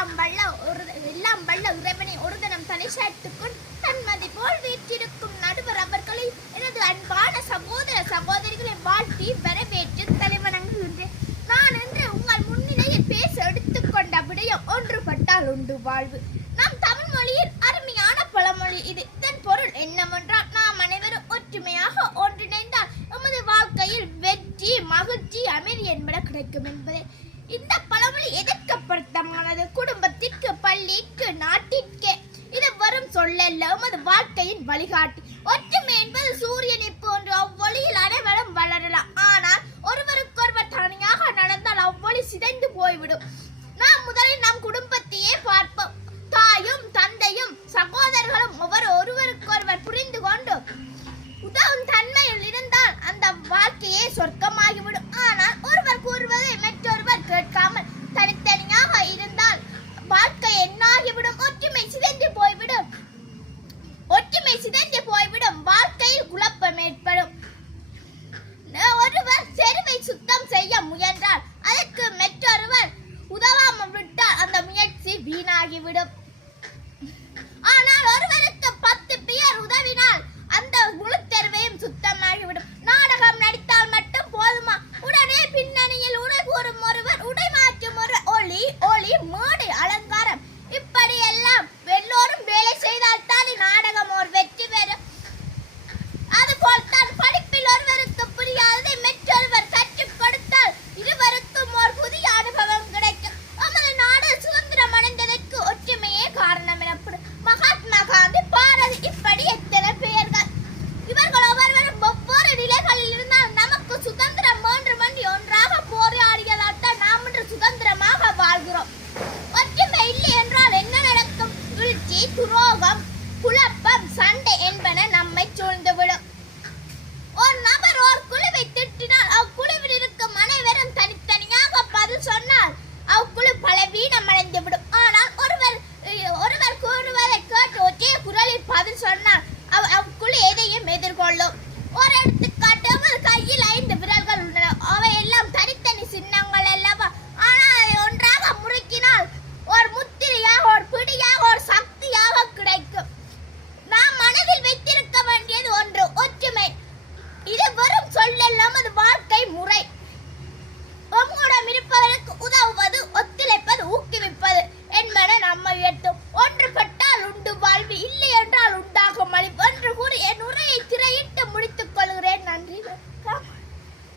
எல்லாம் வல்ல இறைவனை ஒரு தினம் தலை சேர்த்துக்கொண்டு தன்மதி போல் வீற்றிருக்கும் நடுவர் அவர்களை எனது அன்பான சகோதர சகோதரிகளை வாழ்த்தி வரவேற்று தலைவணங்குகின்றேன். நான் இன்று உங்கள் முன்னிலையில் பேச எடுத்துக்கொண்ட விடயம் ஒன்றுபட்டால் உண்டு வாழ்வு. நம் தமிழ் மொழியில் அருமையான பழமொழி இது. இதன் பொருள் என்னவென்றால், நாம் அனைவரும் ஒற்றுமையாக ஒன்றிணைந்தால் நமது வாழ்க்கையில் வெற்றி, மகிழ்ச்சி, அமைதி என்பன கிடைக்கும் என்பதே. இந்த பழமொழி எதிர்க்கப்படுத்தமானது குடும்பத்திற்கு, பள்ளிக்கு, நாட்டிற்கே. இது வரும் சொல்லல்ல, நமது வாழ்க்கையின் வழிகாட்டி. ஒற்றுமை என்பது சூரியனை போன்று அவ்வொளியில் அனைவரும் வளரலாம். ஆனால் ஒருவருக்கொருவர் தனியாக நடந்தால் அவ்வொளி சிதைந்து போய்விடும். நாம் முதலில் நம் குடும்பத்தையே பார்ப்போம். தாயும் தந்தையும் சகோதரர்களும் ஒருவருக்கொருவர் புரிந்து கொண்டு உதவும் தன்மையில் இருந்தால் அந்த வாழ்க்கையே சொர்க்கமாகிவிடும். ஆனால் ஒருவர் கூறுவதை மற்றொருவர் கேட்காமல் தனித்தனியாக இருந்தால் வாழ்க்கை என்னாகிவிடும்? ஒற்றுமை சிதைந்து போய்விடும். வாழ்க்கையில் குழப்பம் ஏற்படும். ஒருவர் தெருவை சுத்தம் செய்ய முயன்றால் அதற்கு மற்றொருவர் உதவாமல் விட்டால் அந்த முயற்சி வீணாகிவிடும். ஆனால் ஒருவருக்கு 10 பேர் உதவினால் அந்த முழு தெருவையும் சுத்தமாகிவிடும். நாடகம் நடித்தால் மட்டும் போதுமா? உடனே பின்னணியில் உடை கூறும் ஒருவர், உடை மாற்றும் ஒரு ஒளி, மேடை அலங்காரம், இப்படி எல்லாம் எல்லோரும் வேலை செய்தால் தானே நாடகம் ஒரு வெற்றி பெறும். அதுபோல் தான் படிப்பில் ஒருவருக்கு புரியாததை மற்றொருவர் கற்றுக் கொடுத்தால் இருவருக்கும் ஒரு புதிய அனுபவம் கிடைக்கும். நமது நாடு சுதந்திரம் அடைந்ததற்கு ஒற்றுமையே காரணம் எனப்படும். மகாத்மா காந்தி, பாரதி, இப்படி எத்தனை பெயர்கள். இவர்கள் ஒவ்வொருவரும் ஒவ்வொரு நிலைகளில் இருந்தால் நமக்கு சுதந்திரம் வேண்டுமென்று ஒன்றாக போராடியதால் தான் நாம் இன்று சுதந்திரமாக வாழ்கிறோம். ஒற்றுமை இல்லை என்றால் என்ன நடக்கும்? வீழ்ச்சி, துரோகம், குழப்பம், சண்டை என்பன நம்மை சூழ்ந்து